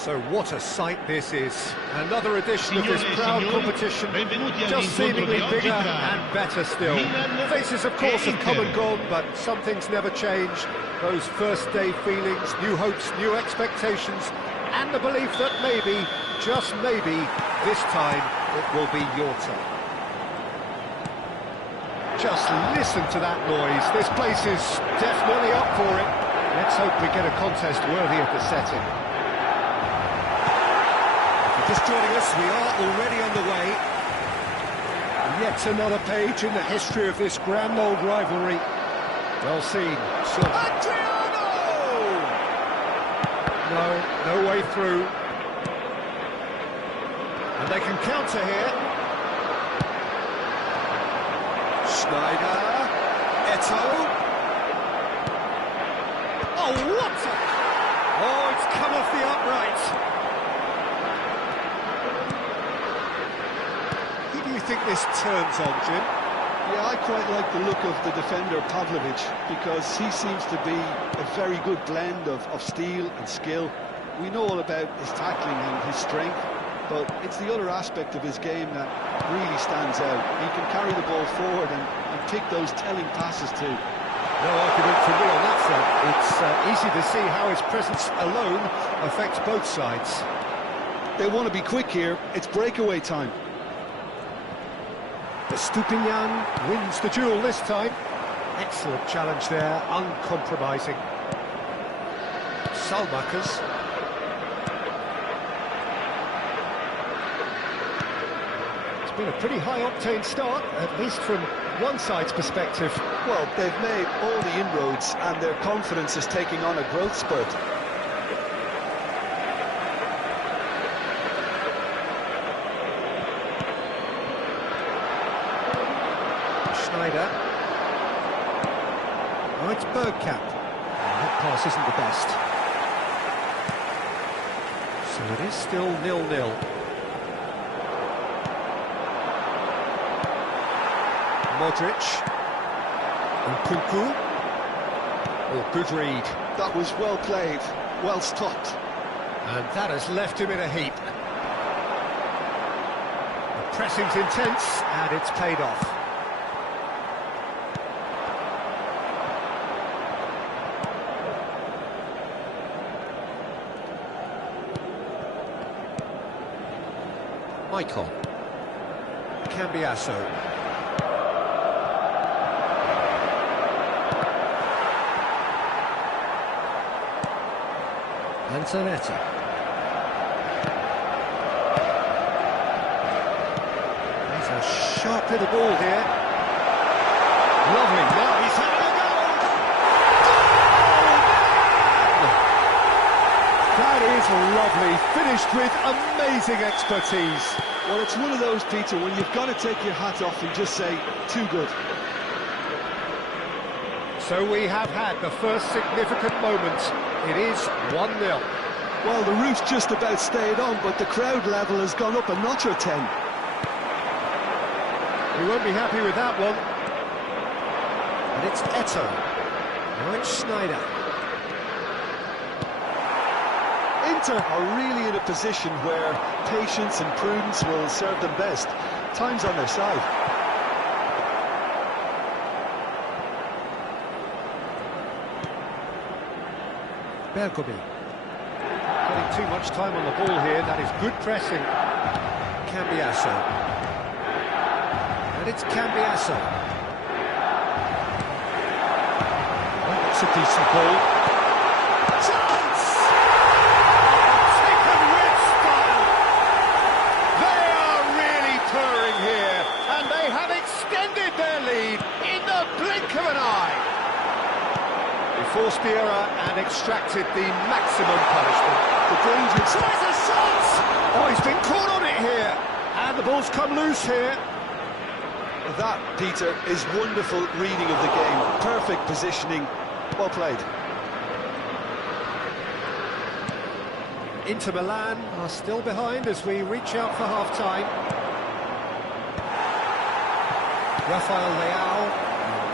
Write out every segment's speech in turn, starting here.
So what a sight this is. Another edition of this proud competition, just seemingly bigger and better still. Faces, of course, have come and gone, but some things never change. Those first-day feelings, new hopes, new expectations, and the belief that maybe, just maybe, this time it will be your turn. Just listen to that noise. This place is definitely up for it. Let's hope we get a contest worthy of the setting. Just joining us, we are already on the way. Yet another page in the history of this grand old rivalry. Well seen. Adriano! No way through. And they can counter here. Schneider. Eto'o. Oh, what a... Oh, it's come off the upright. I think this turns on, Jim? Yeah, I quite like the look of the defender, Pavlovic, because he seems to be a very good blend of steel and skill. We know all about his tackling and his strength, but it's the other aspect of his game that really stands out. He can carry the ball forward and pick those telling passes too. No argument from me on that front. It's easy to see how his presence alone affects both sides. They want to be quick here. It's breakaway time. Stupinian wins the duel this time. Excellent challenge there, uncompromising. Salmakers. It's been a pretty high-octane start, at least from one side's perspective. Well, they've made all the inroads and their confidence is taking on a growth spurt. Schneider. Oh, it's Bergkamp. That pass isn't the best. So it is still 0-0. Modric. Nkunku. Oh, good read. That was well played, well stopped. And that has left him in a heap. The pressing's intense, and it's paid off. Michael. Cambiasso. Antonetti. There's a sharp little ball here. Lovely. Now he's having a go. That is lovely. Finished with amazing expertise. Well, it's one of those, Peter, when you've got to take your hat off and just say, too good. So we have had the first significant moment. It is 1-0. Well, the roof's just about stayed on, but the crowd level has gone up a notch or 10. We won't be happy with that one. And it's Eto'o. Now it's Schneider. Inter are really in a position where patience and prudence will serve them best. Time's on their side. Bergomi. Getting too much time on the ball here. That is good pressing. Cambiasso. And it's Cambiasso. Well, that's a decent ball. Chance! Taken with style. They are really purring here, and they have extended their lead in the blink of an eye. He forced the error and extracted the maximum punishment. The danger. Tries a shot! Oh, he's been caught on it here, and the ball's come loose here. That, Peter, is wonderful reading of the game. Perfect positioning. Well played. Inter Milan are still behind as we reach out for half-time. Rafael Leao.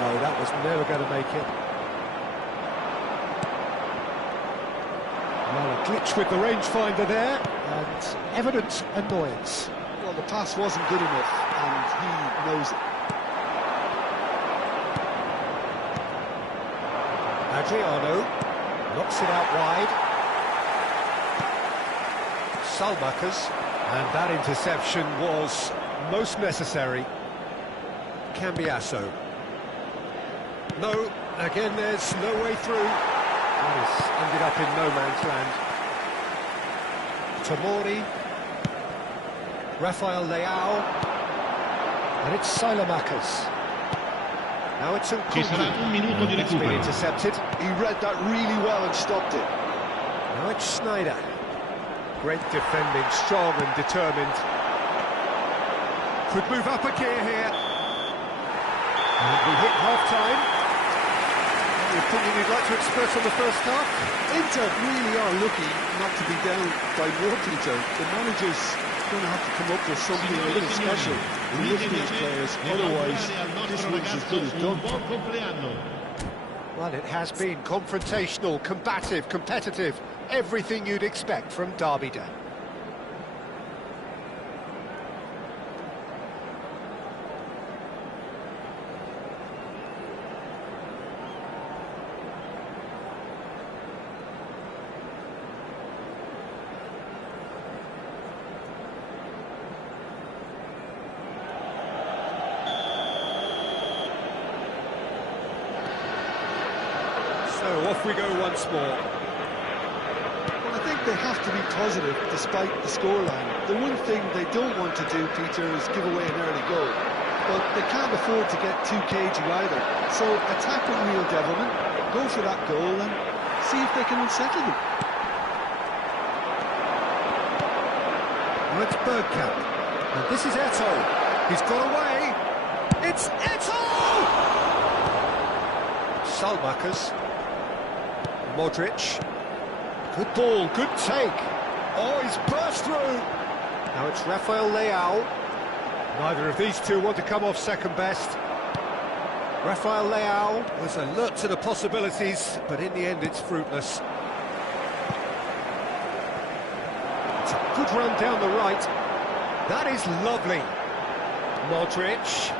No, that was never going to make it. Well, a glitch with the rangefinder there, and evident annoyance. Well, the pass wasn't good enough, and he knows it. Adriano knocks it out wide. Salmakers, and that interception was most necessary. Cambiasso. No, again there's no way through. That has ended up in no man's land. Tomori. Rafael Leao. And it's Salmakers. Now it's Ci sarà un minuto di It's been recupero. intercepted. He read that really well and stopped it. Now it's Schneider. Great defending, strong and determined. Could move up a gear here. And we hit half-time. Any opinion you'd like to express on the first half? Inter really are lucky not to be down by more, Peter. The manager's going to have to come up with something a little special to lift these players, otherwise this one's as good as done. Well, it has been confrontational, combative, competitive, everything you'd expect from Derby Day. So off we go once more. Well, I think they have to be positive despite the scoreline. The one thing they don't want to do, Peter, is give away an early goal. But they can't afford to get too cagey either. So attack with real devilment, go for that goal and see if they can unsettle them. Now it's Bergkamp. And this is Eto'o. He's got away. It's Eto'o! Salmakers. Modric. Good ball, good take. Oh, he's burst through. Now it's Rafael Leao. Neither of these two want to come off second best. Rafael Leao was alert to the possibilities, but in the end it's fruitless. It's a good run down the right. That is lovely. Modric.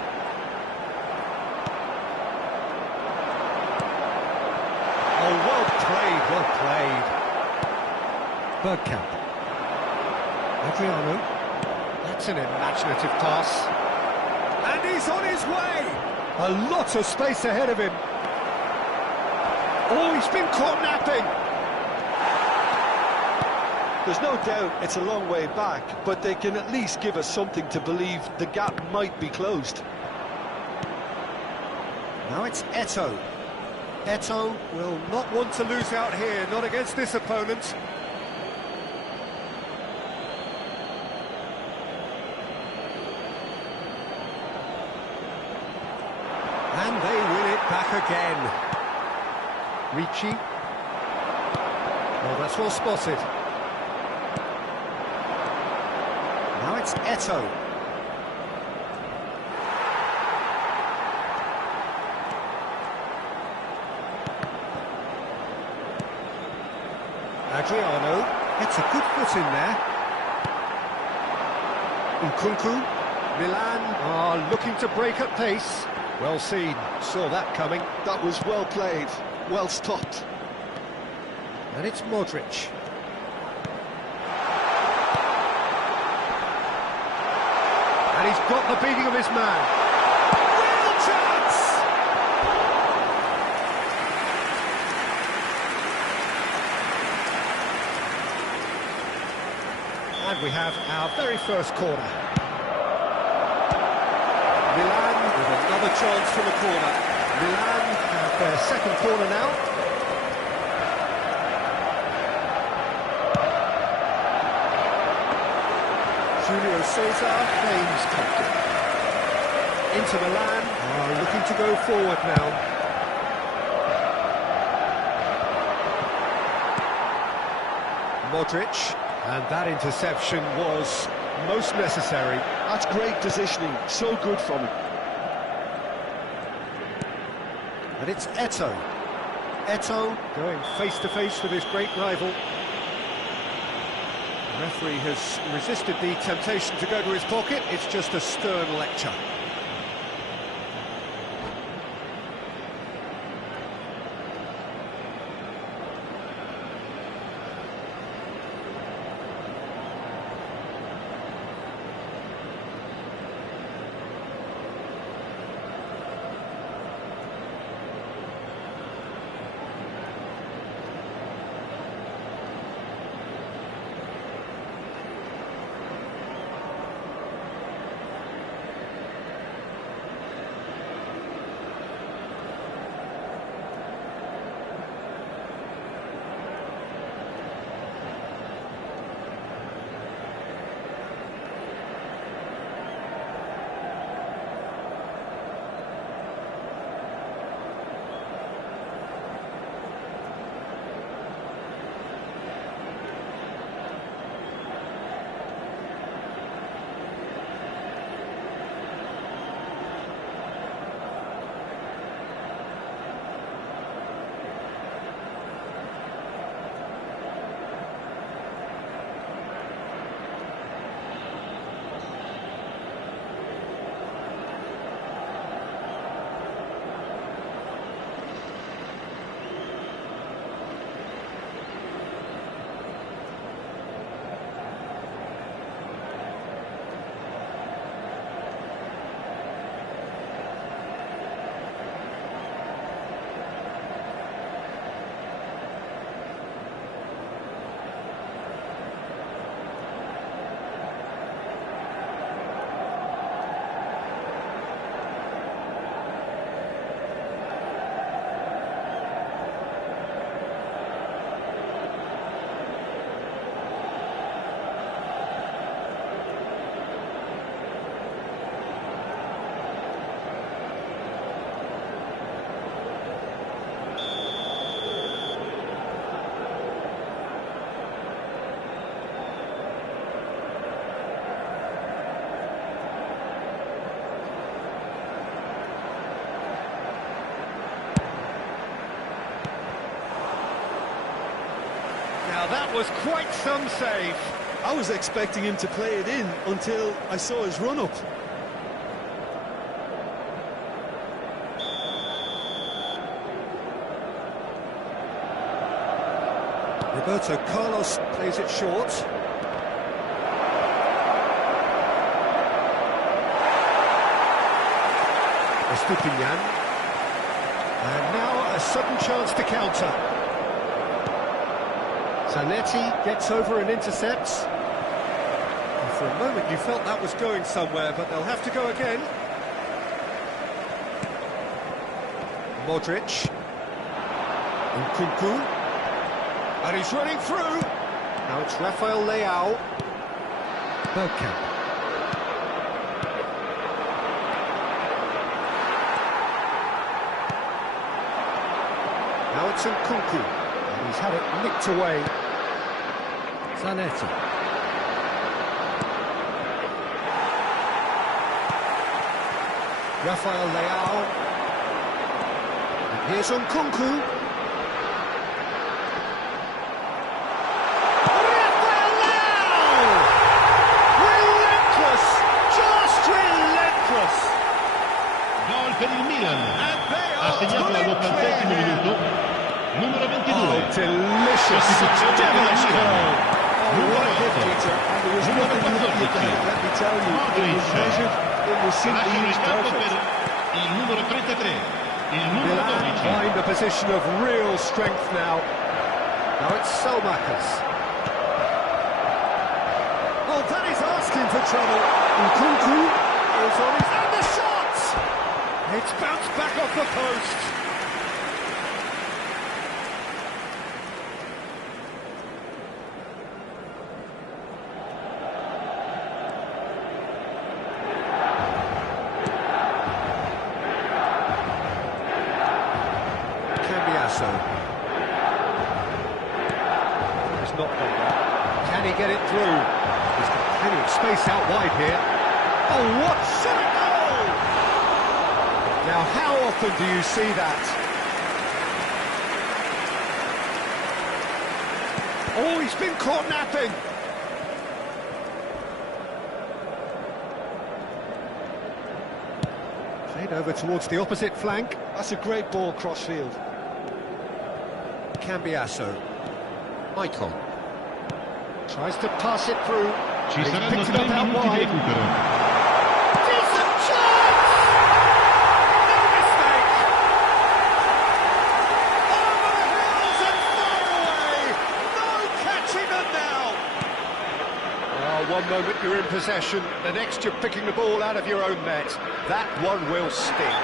Oh, well played, well played. Bergkamp. Adriano. That's an imaginative pass. And he's on his way! A lot of space ahead of him. Oh, he's been caught napping. There's no doubt it's a long way back, but they can at least give us something to believe the gap might be closed. Now it's Eto'o. Eto'o will not want to lose out here, not against this opponent. And they win it back again. Ricci. Well, that's well spotted. Now it's Eto'o. Adriano gets a good foot in there. Nkunku. Milan are looking to break at pace. Well seen, saw that coming. That was well played, well stopped. And it's Modric. And he's got the beating of his man. Real chance! And we have our very first corner. Milan with another chance from the corner. Milan have their second corner now. Julio Cesar claims captain. Inter Milan are looking to go forward now. Modric, and that interception was most necessary. That's great positioning, so good from him. And it's Eto'o. Eto'o going face to face with his great rival. The referee has resisted the temptation to go to his pocket. It's just a stern lecture. Now that was quite some save. I was expecting him to play it in until I saw his run-up. Roberto Carlos plays it short. Estupinian. And now a sudden chance to counter. Zanetti gets over and intercepts. And for a moment you felt that was going somewhere, but they'll have to go again. Modric. Nkunku. And he's running through. Now it's Rafael Leao. Bergkamp. Now it's Nkunku. And he's had it nicked away. Zanetti. Rafael Leao. And here's Nkunku. Per il Milan ha segnato all'80° minuto numero 22. Oh, delicious, devilish goal. Oh, what a hit, Peter. And there was nothing lucky at that, let me tell you. It was measured, it was simply used perfect. Il numero 33, il numero 12. Find a position of real strength now. Now it's Selmakers. Oh, that is asking for trouble. Nkunku is on his... And the shot! It's bounced back off the post. Cambiasso. He's not gone there. Can he get it through? He's got plenty of space out wide here. Oh, what shot it goal! Now, how often do you see that? Oh, he's been caught napping. side, over towards the opposite flank. That's a great ball cross-field. Cambiasso. Icon. Tries to pass it through. Ci He's saranno picked it 3 up out minuti di wide. recupero. Decent chance! No mistake! Over the hills and far away! No catching them now! Oh, one moment you're in possession, the next you're picking the ball out of your own net. That one will sting.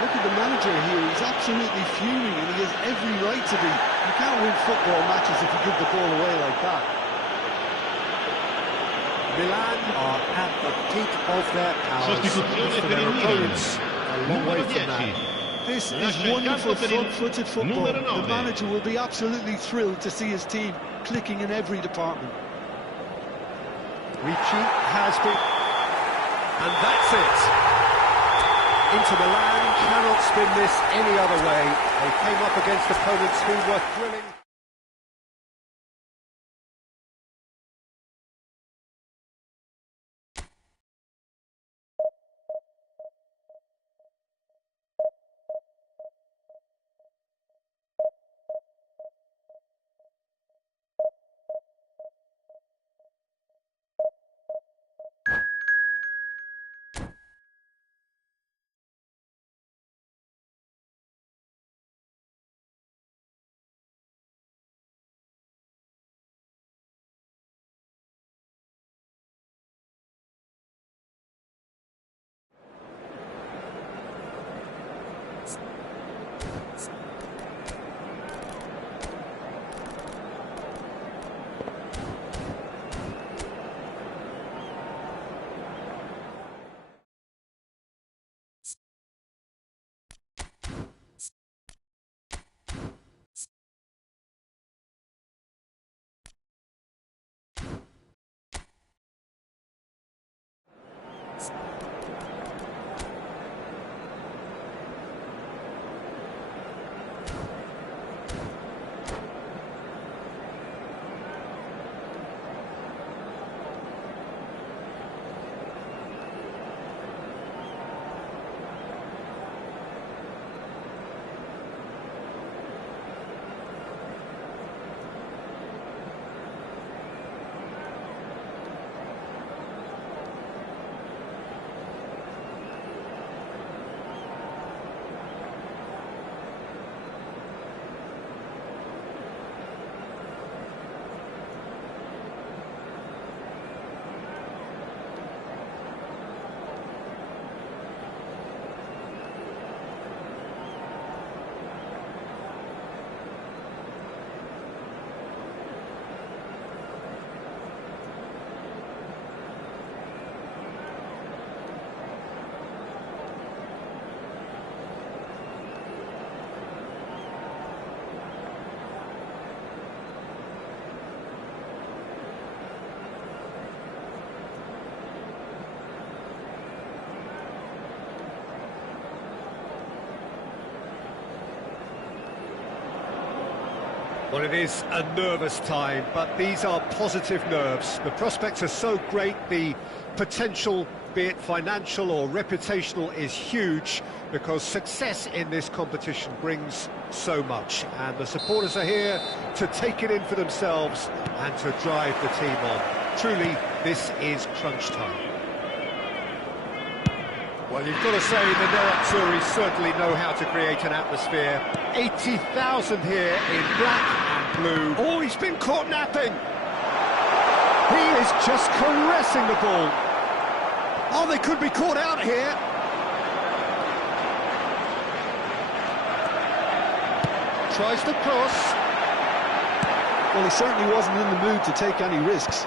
Look at the manager here, he's absolutely fuming and he has every right to be. You can't win football matches if you give the ball away like that. Milan are at the peak of their powers. Sostituzione For per their il Milan. opponents, a long way Numero from that. 10. This Lascia is il wonderful campo per il front-footed football. numero The 9. manager will be absolutely thrilled to see his team clicking in every department. Ricci has been... And that's it. Inter Milan cannot spin this any other way. They came up against opponents who were thrilling. Well, it is a nervous time, but these are positive nerves. The prospects are so great, the potential, be it financial or reputational, is huge, because success in this competition brings so much. And the supporters are here to take it in for themselves and to drive the team on. Truly, this is crunch time. Well, you've got to say the Nerazzurri certainly know how to create an atmosphere. 80,000 here in black and blue. Oh, he's been caught napping. He is just caressing the ball. Oh, they could be caught out here. Tries the cross. Well, he certainly wasn't in the mood to take any risks.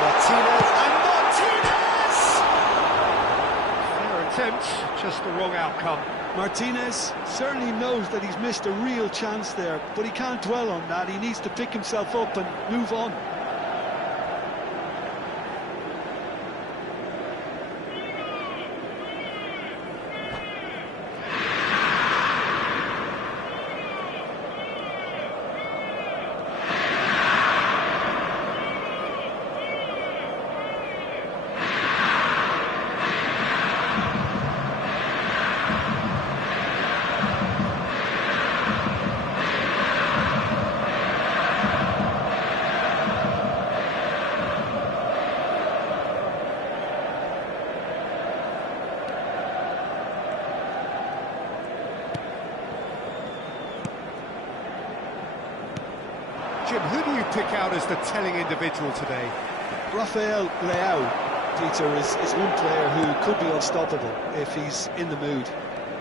Martinez, and Martinez! Fair attempt, just the wrong outcome. Martinez certainly knows that he's missed a real chance there, but he can't dwell on that. He needs to pick himself up and move on. Jim, who do you pick out as the telling individual today? Rafael Leao, Peter, is one player who could be unstoppable if he's in the mood.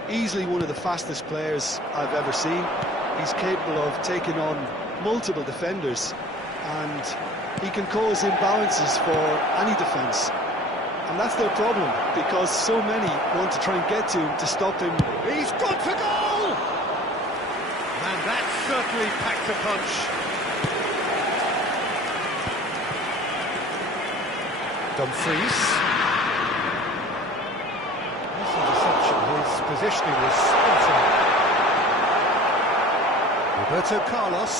Easily one of the fastest players I've ever seen. He's capable of taking on multiple defenders, and he can cause imbalances for any defence. And that's their problem, because so many want to try and get to him to stop him. He's got to goal! And that certainly packed a punch. Dumfries. That's a deception. His positioning was spot on. Roberto Carlos.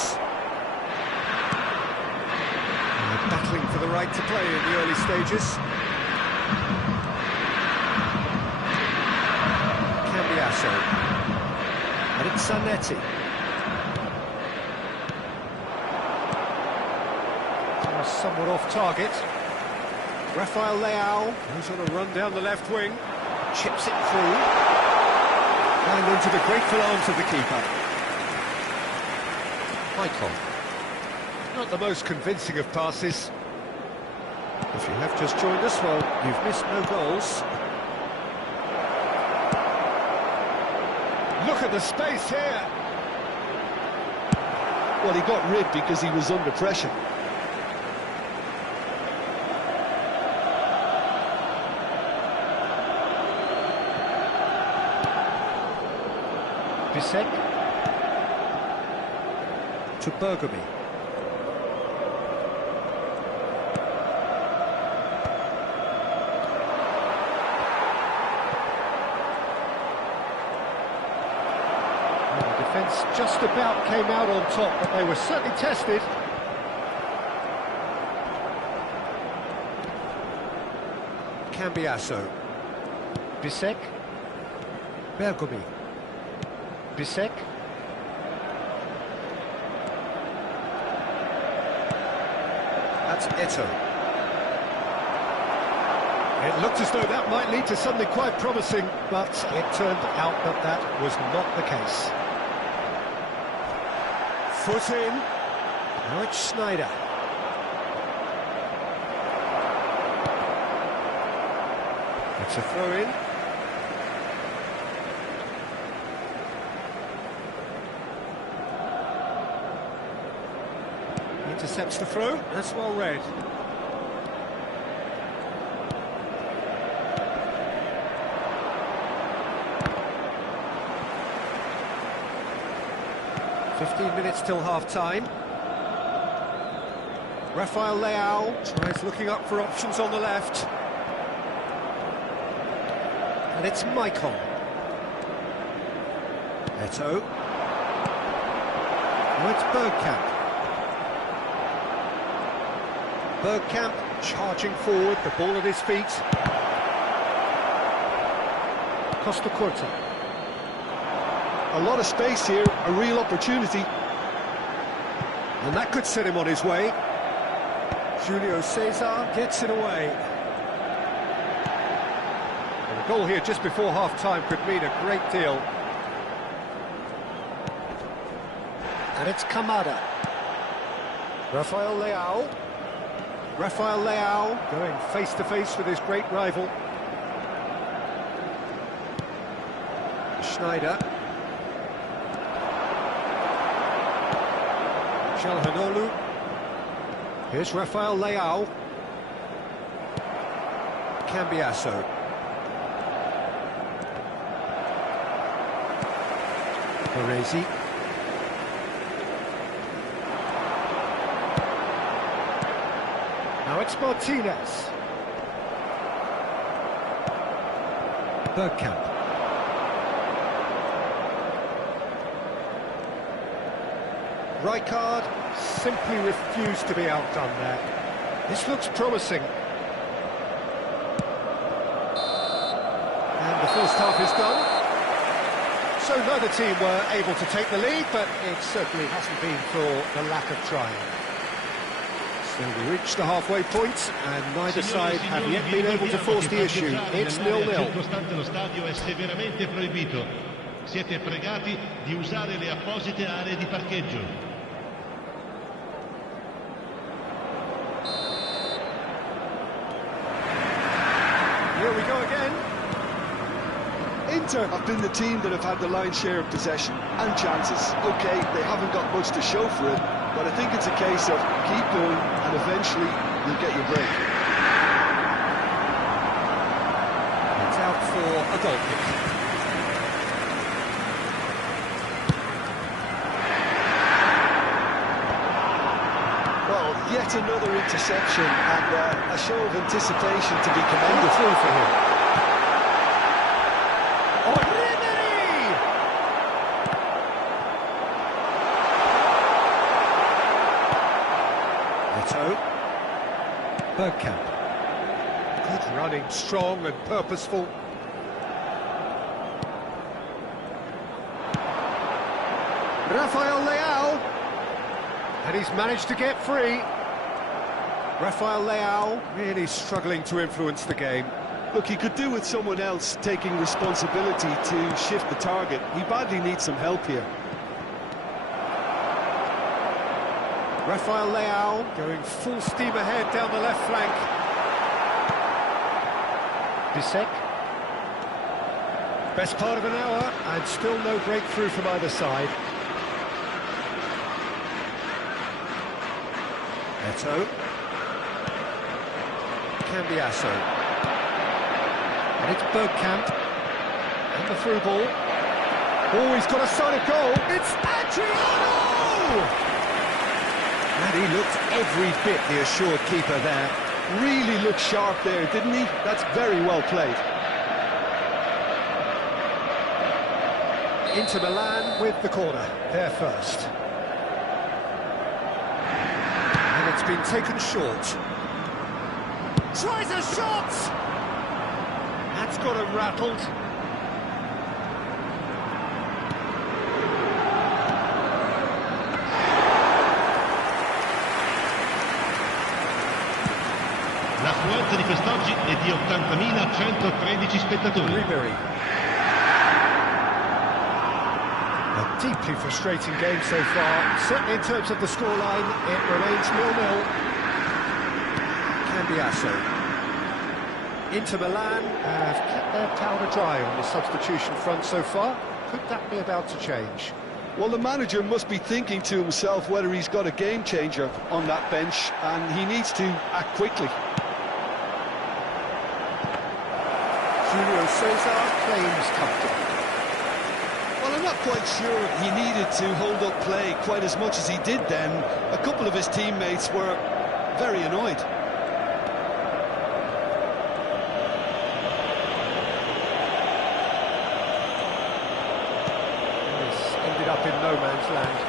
And battling for the right to play in the early stages. And it's Zanetti. Somewhat off target. Rafael Leao, who's on a run down the left wing, chips it through, and into the grateful arms of the keeper. Michael. Not the most convincing of passes. If you have just joined us, well, you've missed no goals. Look at the space here. Well, he got rid because he was under pressure. Bissek to Bergamy. Just about came out on top, but they were certainly tested. Cambiasso. Bissek. Bergamy. Bissek. That's Eto'o. It looked as though that might lead to something quite promising, but it turned out that that was not the case. Foot in. Now it's Schneider. It's a throw-in. Intercepts the throw. That's well read. "15 minutes till half-time. Rafael Leao tries looking up for options on the left. And it's Maicon. Eto'o. Now it's Bergkamp. Bergkamp charging forward, the ball at his feet. Costa Curta. A lot of space here, a real opportunity. And that could set him on his way. Julio Cesar gets it away. And a goal here just before half-time could mean a great deal. And it's Kamada. Rafael Leao. Rafael Leao going face-to-face with his great rival. Schneider. Calhanoglu. Here's Rafael Leao. Cambiasso. Baresi. Now it's Martinez. Bergkamp. Rijkaard simply refused to be outdone there. This looks promising. And the first half is done. So neither team were able to take the lead, but it certainly hasn't been for the lack of trying. So we reached the halfway point, and neither side have yet been able to force the issue. It's 0-0. Lo stadio è severamente proibito. Siete pregati di usare le apposite aree di parcheggio. we go again. Inter have been the team that have had the lion's share of possession and chances. OK, they haven't got much to show for it, but I think it's a case of keep going and eventually you'll get your break. It's out for a goal kick. Well, yet another interception and a show of anticipation to be commended. Through for him. Oh, Ribery! Eto'o. Bergkamp. Good running, strong and purposeful. Rafael Leao. And he's managed to get free. Rafael Leao really struggling to influence the game. Look, he could do with someone else taking responsibility to shift the target. He badly needs some help here. Rafael Leao going full steam ahead down the left flank. Bisek. Best part of an hour and still no breakthrough from either side. Eto'o. Cambiasso. And it's Bergkamp. And the through ball. Oh, he's got a solid goal. It's Adriano! And he looked every bit the assured keeper there. Really looked sharp there, didn't he? That's very well played. Inter Milan with the corner, there first. And it's been taken short. Tries a shot! That's got him rattled. L'affluenza di quest'oggi è di 80.113 spettatori. Ribery. A deeply frustrating game so far. Certainly in terms of the scoreline, it remains 0-0. Cambiasso. Inter Milan have kept their powder dry on the substitution front so far. Could that be about to change? Well, the manager must be thinking to himself whether he's got a game changer on that bench, and he needs to act quickly. Julio Cesar claims comfort. Well, I'm not quite sure he needed to hold up play quite as much as he did then. A couple of his teammates were very annoyed. Up in no man's land.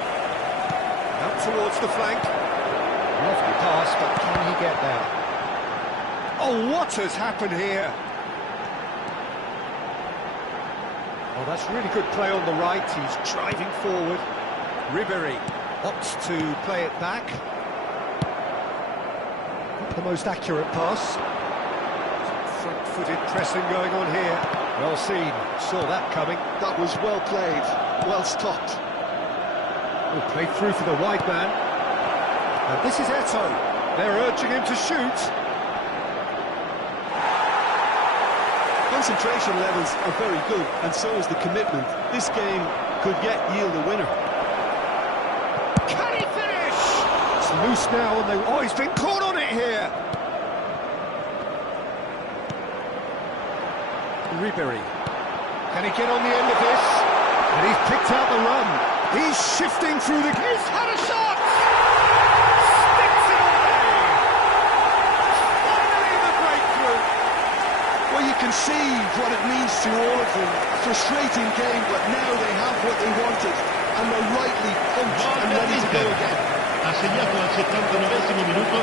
Out towards the flank. Lofty pass, but can he get there? Oh, what has happened here? Oh, that's really good play on the right. He's driving forward. Ribery opts to play it back. Not the most accurate pass. Front-footed pressing going on here. Well seen. Saw that coming. That was well played. Well stopped. Oh, played through for the wide man. And this is Eto'o. They're urging him to shoot. Concentration levels are very good, and so is the commitment. This game could yet yield a winner. Can he finish? It's loose now, and oh, he's been caught on it here. Ribery. Can he get on the end of this? And he's picked out the run. He's shifting through the... He's had a shot! Sticks it away! Finally the breakthrough! Well, you can see what it means to all of them. A frustrating game, but now they have what they wanted. And they're rightly pumped and ready to go again. Ha segnato al 79esimo minuto,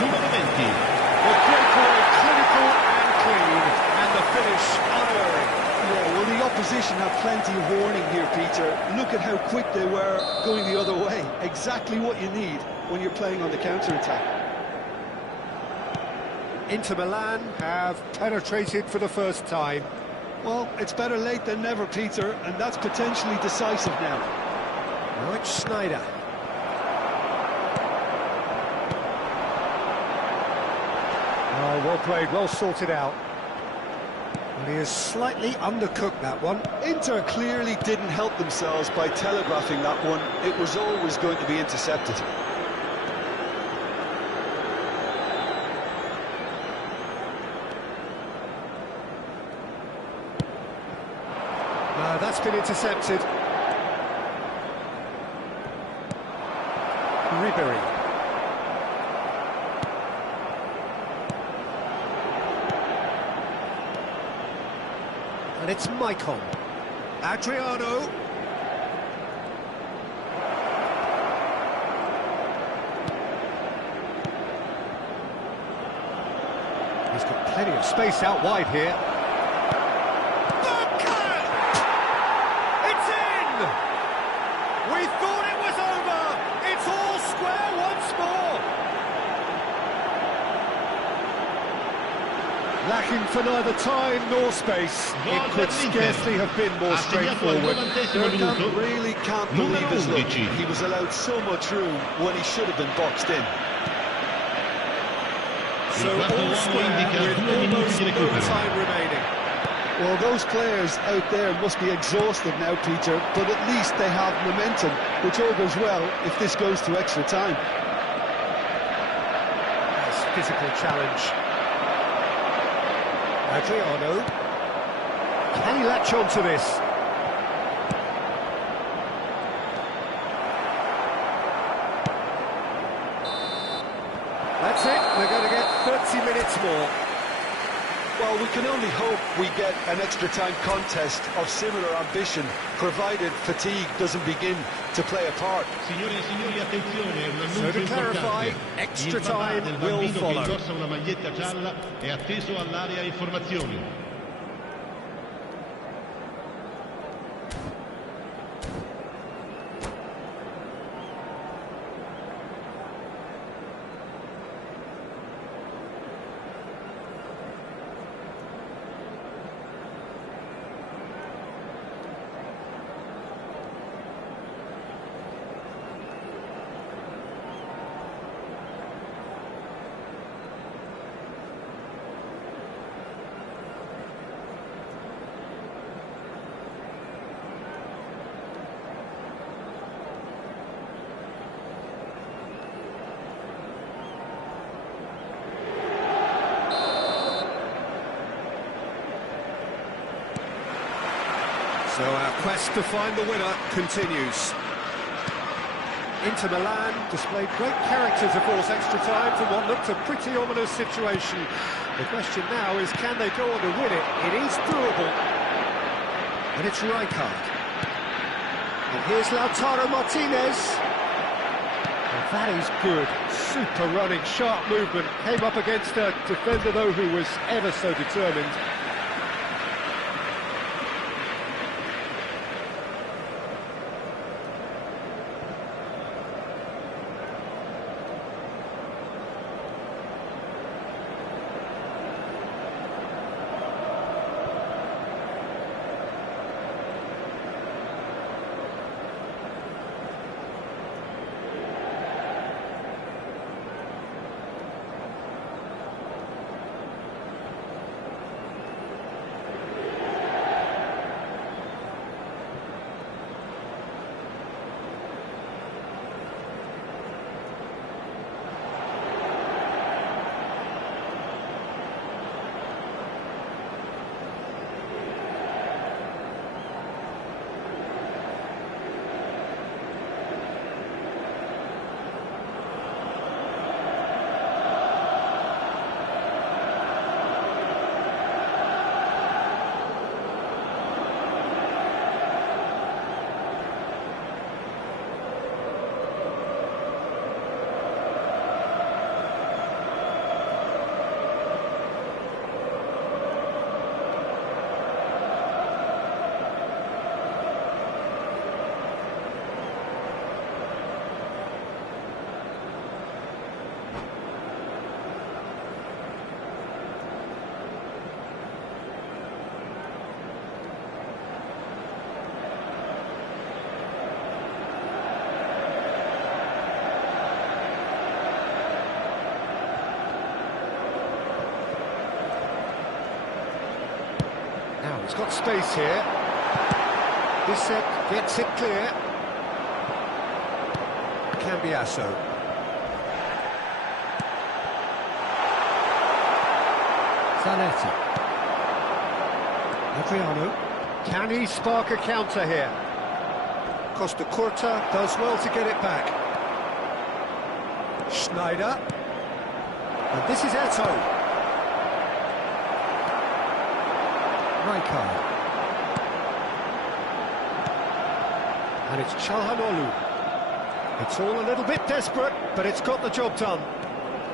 numero 20. The breakaway clinical and clean, and the finish unerring. Yeah, well, the opposition had plenty of warning here, Peter. Look at how quick they were going the other way. Exactly what you need when you're playing on the counter-attack. Inter Milan have penetrated for the first time. Well, it's better late than never, Peter, and that's potentially decisive now. Now it's Schneider. Oh, well played, well sorted out. He has slightly undercooked that one. Inter clearly didn't help themselves by telegraphing that one. It was always going to be intercepted. No, that's been intercepted. Ribery. And it's Maicon. Adriano. He's got plenty of space out wide here. It's in! We thought it was over! It's all square once more! Lacking for neither time nor space. It could scarcely have been more straightforward. Bergkamp really can't believe his luck. He was allowed so much room when he should have been boxed in. So all square with almost no time remaining. Well, those players out there must be exhausted now, Peter, but at least they have momentum, which all goes well if this goes to extra time. Nice physical challenge. Adriano. Can he latch on to this? That's it, they're going to get 30 minutes more. Well, we can only hope we get an extra-time contest of similar ambition, provided fatigue doesn't begin to play a part. Signore e signori, attenzione, un So annuncio to clarify, importante. extra Il papà time del will bambino che follow. indossa una maglietta gialla è atteso all'area informazioni. So our quest to find the winner continues. Inter Milan displayed great character to force extra time from what looked a pretty ominous situation. The question now is, can they go on to win it? It is doable. And it's Rijkaard. And here's Lautaro Martinez. And that is good. Super running, sharp movement. Came up against a defender, though, who was ever so determined. He's got space here. Bissek gets it clear. Cambiasso. Zanetti. Adriano. Can he spark a counter here? Costa Curta does well to get it back. Schneider. And this is Eto'o. Rijkaard. And it's Çalhanoğlu. It's all a little bit desperate, but it's got the job done.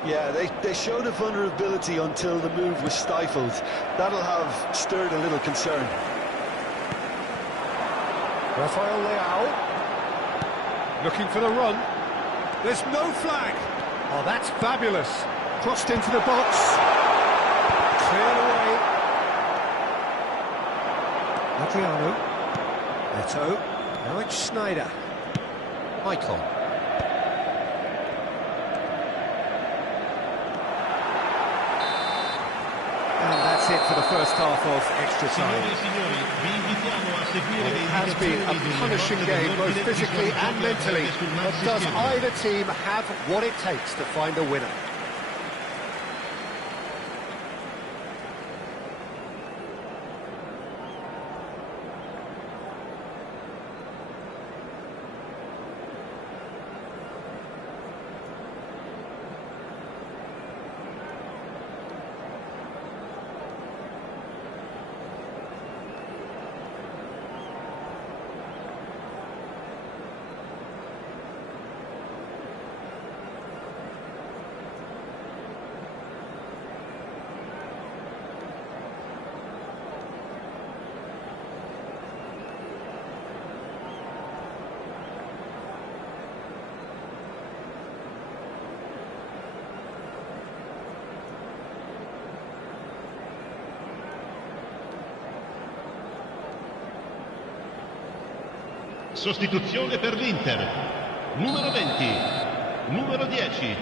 Yeah, they showed a vulnerability until the move was stifled. That'll have stirred a little concern. Rafael Leao. Looking for the run. There's no flag. Oh, that's fabulous. Crossed into the box. Cleared away. Adriano. Eto'o. Now it's Schneider. Michael. And that's it for the first half of extra time. It has been a punishing game, both physically and mentally. But does either team have what it takes to find a winner? Sostituzione per l'Inter. Numero 20, numero 10,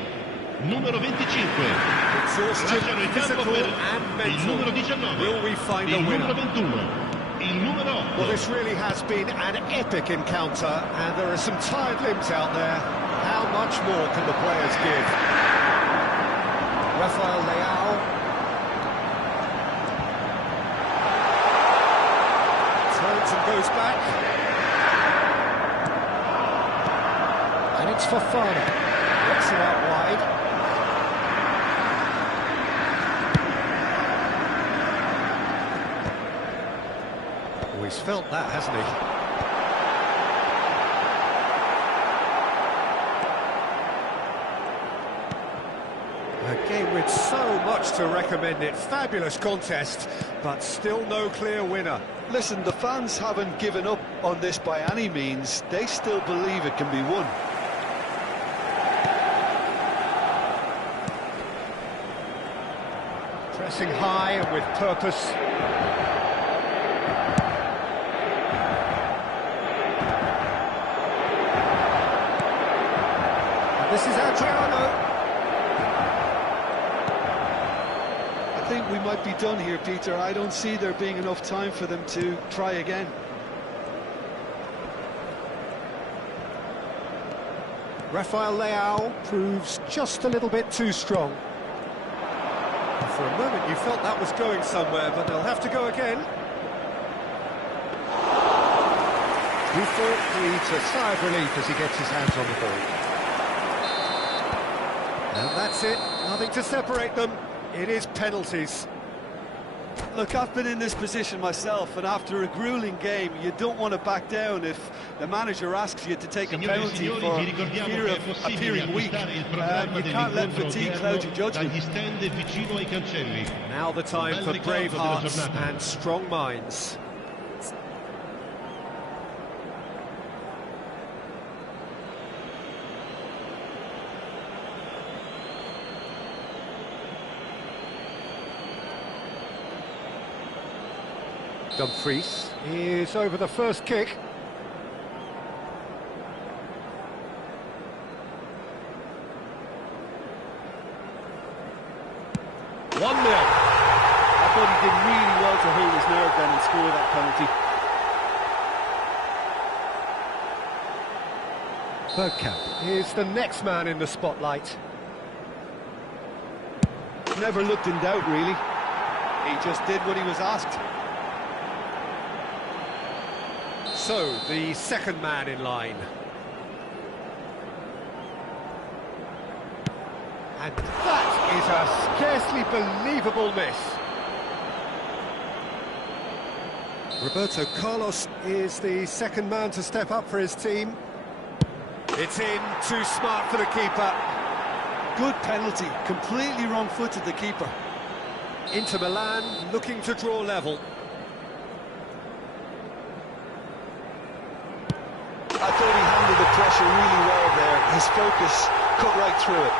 numero 25. Lasciano il campo per il numero 19, il numero 21, il numero 8. Well, this really has been an epic encounter, and there are some tired limbs out there. How much more can the players give? Rafael Leao. Turns and goes back. And it's Fofana. Gets it out wide. Oh, he's felt that, hasn't he? A game with so much to recommend it. Fabulous contest, but still no clear winner. Listen, the fans haven't given up on this by any means. They still believe it can be won. Pressing high and with purpose. And this is Adriano. I think we might be done here, Peter. I don't see there being enough time for them to try again. Rafael Leao proves just a little bit too strong. For a moment you felt that was going somewhere, but they'll have to go again. Buffon breathes a sigh of relief as he gets his hands on the ball. And that's it, nothing to separate them. It is penalties. Look, I've been in this position myself, and after a gruelling game, you don't want to back down if the manager asks you to take a penalty for fear of appearing weak. You can't let fatigue cloud your judgment. Now the time for brave hearts and strong minds. Dumfries is over the first kick. 1-0. I thought he did really well to hold his nerve then and score comfortable with that penalty. Bergkamp is the next man in the spotlight. Never looked in doubt, really. He just did what he was asked. So, the second man in line. And that is a scarcely believable miss. Roberto Carlos is the second man to step up for his team. It's in, too smart for the keeper. Good penalty, completely wrong-footed the keeper. Inter Milan looking to draw level. I thought he handled the pressure really well there. His focus cut right through it.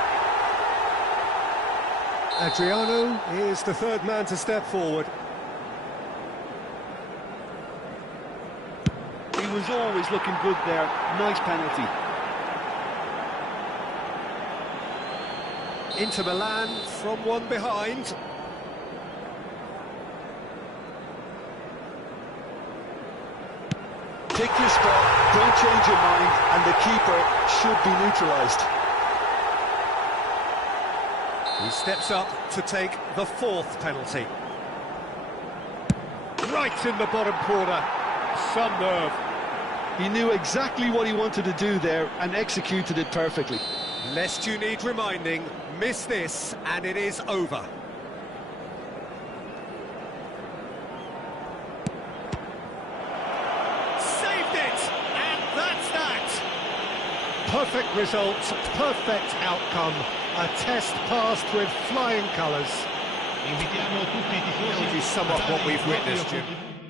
Adriano is the third man to step forward. He was always looking good there. Nice penalty. Inter Milan from one behind. Pick your spot, don't change your mind, and the keeper should be neutralised. He steps up to take the fourth penalty. Right in the bottom corner. Some nerve. He knew exactly what he wanted to do there and executed it perfectly. Lest you need reminding, miss this and it is over. Saved it! And that's that! Perfect result, perfect outcome. A test passed with flying colours. Invitiamo tutti i tifosi How would you sum up what we've witnessed, Jim?